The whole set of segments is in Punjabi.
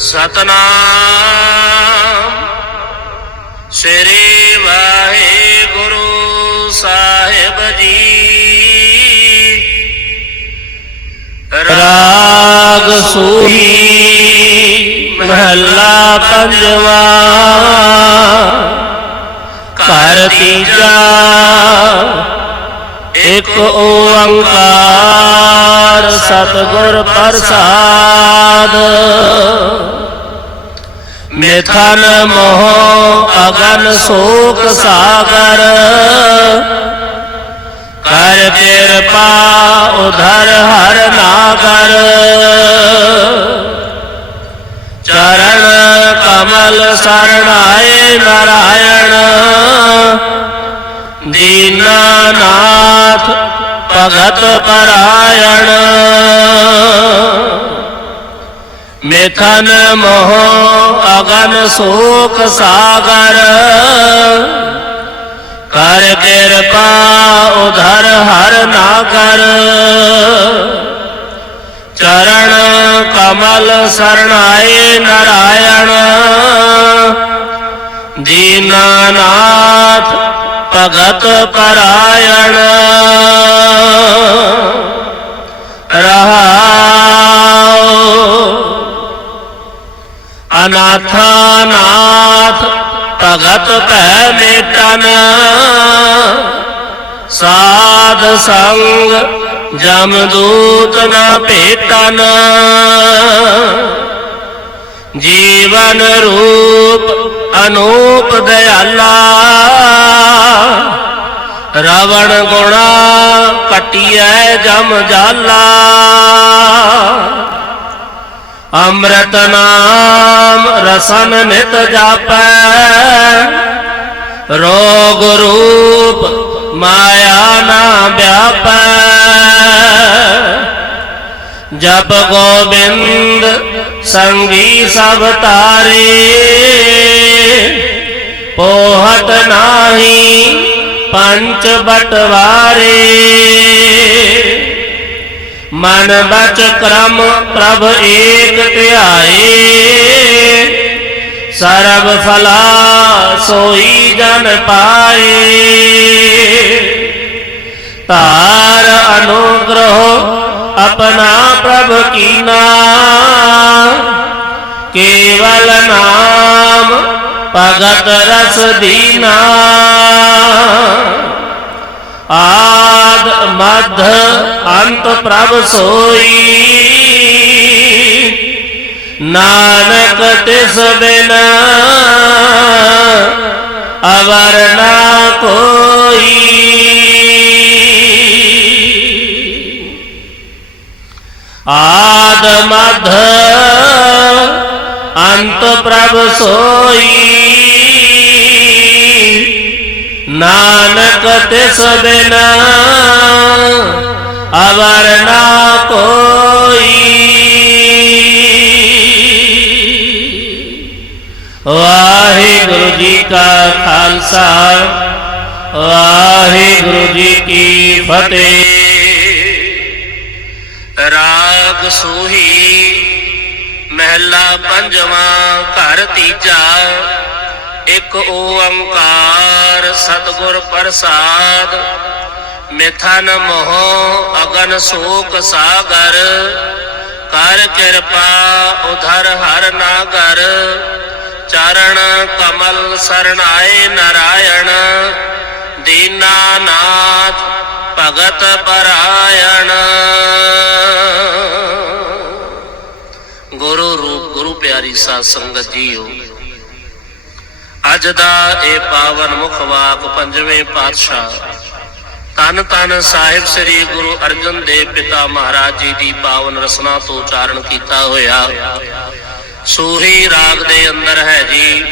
ਸਤਨਾਮ। ਸ੍ਰੀ ਵਾਹਿਗੁਰੂ ਸਾਹਿਬ ਜੀ। ਰਾਗ ਸੂਹੀ ਮਹੱਲਾ ਪੰਜਵਾ। ਘਰ ਤੀਜਾ। ਇੱਕ ਓੰਕਾਰ ਸਤਿਗੁਰ ਪ੍ਰਸਾਦ। ਮਿਥਨ ਮੋਹ ਅਗਨ ਸੋਕ ਸਾਗਰ। ਕਰ ਕਿਰਪਾ ਉਧਰ ਹਰ ਨਾਗਰ। ਚਰਨ ਕਮਲ ਸਰਣਾਏ ਨਾਰਾਇਣ। ਦੀਨਾਨਾਥ ਭਗਤ ਪਰਾਇਣ। ਮਿਥਨ ਮੋਹ ਅਗਨ ਸੋਕ ਸਾਗਰ। ਕਰ ਕਿਰਪਾ ਉਧਰ ਹਰ ਨਾਗਰ। ਚਰਨ ਕਮਲ ਸਰਣਾਏ ਨਾਰਾਇਣ। ਦੀਨਾਨਾਥ ਭਗਤ ਪਰਾਇਣ। ਰਹਾਉ ਅਨਾਥਾਨਾਥ ਭਗਤ ਭੈ ਮੇਟਨ ਸਾਧ ਸੰਗ ਜਮਦੂਤ ਨਾ ਭੇਟਨ। ਜੀਵਨ ਰੂਪ ਅਨੂਪ ਦਇਆਲਾ। ਰਵਣ ਗੁਣਾ ਕਟਿਐ ਜਮ ਜਾਲਾ। ਅੰਮ੍ਰਿਤ ਨਾਮ ਰਸਨ ਨਿਤ ਜਾਪੈ। ਰੋਗ ਰੂਪ ਮਾਇਆ ਨਾ ਵਿਆਪੈ। ਜਪ ਗੋਬਿੰਦ ਸੰਗੀ ਸਭ ਤਾਰੇ ਪੋਹਤ ਨਾਹੀ ਪੰਚ ਬਟਵਾਰੇ। ਮਨ ਬਚ ਕਰਮ ਪ੍ਰਭ ਏਕ ਧਿਆਏ। ਸਰਬ ਫਲਾ ਸੋਈ ਜਨ ਪਾਏ। ਤਾਰ ਅਨੁਗ੍ਰਹ ਆਪਣਾ ਪ੍ਰਭ ਕੀਨਾ। ਕੇਵਲ ਨਾਮ ਭਗਤ ਰਸ ਦੀਨਾ। ਆਦ ਅੰਤ ਪ੍ਰਭ ਸੋਈ। ਨਾਨਕ ਤਿਸ ਬਿਨ ਅਵਰ ਨਾ ਕੋਈ। ਆਦ ਮਧ ਅੰਤ ਪ੍ਰਭ ਸੋਈ। ਨਾਨਕ ਤਿਸ ਬਿਨ ਅਵਰ ਨਾ ਕੋਈ। ਵਾਹਿਗੁਰੂ ਜੀ ਕਾ ਖਾਲਸਾ, ਵਾਹਿਗੁਰੂ ਜੀ ਕੀ ਫਤਿਹ। ਰਾਗ ਸੂਹੀ ਮਹਿਲਾ ਪੰਜਵਾਂ, ਘਰ ਤੀਜਾ, ਇੱਕ ਓੰਕਾਰ ਸਤਿਗੁਰ ਪ੍ਰਸਾਦ। ਮਿਥਨ ਮੋਹ ਅਗਨ ਸੋਕ ਸਾਗਰ, ਕਰ ਕਿਰਪਾ ਉਧਰ ਹਰ ਨਾਗਰ। ਚਰਨ ਕਮਲ ਸਰਣਾਏ ਨਾਰਾਇਣ ਦੀਨਾਨਾਥ ਭਗਤ ਪਰਾਇਣ। ਗੁਰੂ ਰੂਪ, ਗੁਰੂ ਪਿਆਰੀ ਸਾਧ ਸੰਗਤ ਜੀਓ, ਅੱਜ ਦਾ ਇਹ ਪਾਵਨ ਮੁਖ ਵਾਕ ਪੰਜਵੇਂ ਪਾਤਸ਼ਾਹ ਤਨ ਤਨ ਸਾਹਿਬ ਸ੍ਰੀ ਗੁਰੂ ਅਰਜਨ ਦੇਵ ਪਿਤਾ ਮਹਾਰਾਜ ਜੀ ਦੀ ਪਾਵਨ ਰਸਨਾ ਤੋਂ ਉਚਾਰਨ ਕੀਤਾ ਹੋਇਆ। ਸੂਹੀ ਰਾਗ ਦੇ ਅੰਦਰ ਹੈ ਜੀ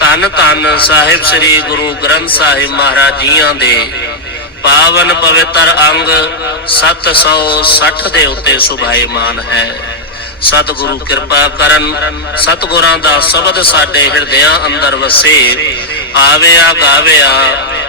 ਤਨ ਤਨ ਸਾਹਿਬ ਸ੍ਰੀ ਗੁਰੂ ਗ੍ਰੰਥ ਸਾਹਿਬ ਮਹਾਰਾਜ ਜੀਆਂ ਦੇ। ਪਾਵਨ ਪਵਿੱਤਰ ਅੰਗ 760 ਦੇ ਉੱਤੇ ਸੁਭਾਏਮਾਨ ਹੈ। ਸਤਿਗੁਰੂ ਕਿਰਪਾ ਕਰਨ, ਸਤਿਗੁਰਾਂ ਦਾ ਸ਼ਬਦ ਸਾਡੇ ਹਿਰਦਿਆਂ ਅੰਦਰ ਵਸੇ ਆਵਿਆ ਗਾਵਿਆ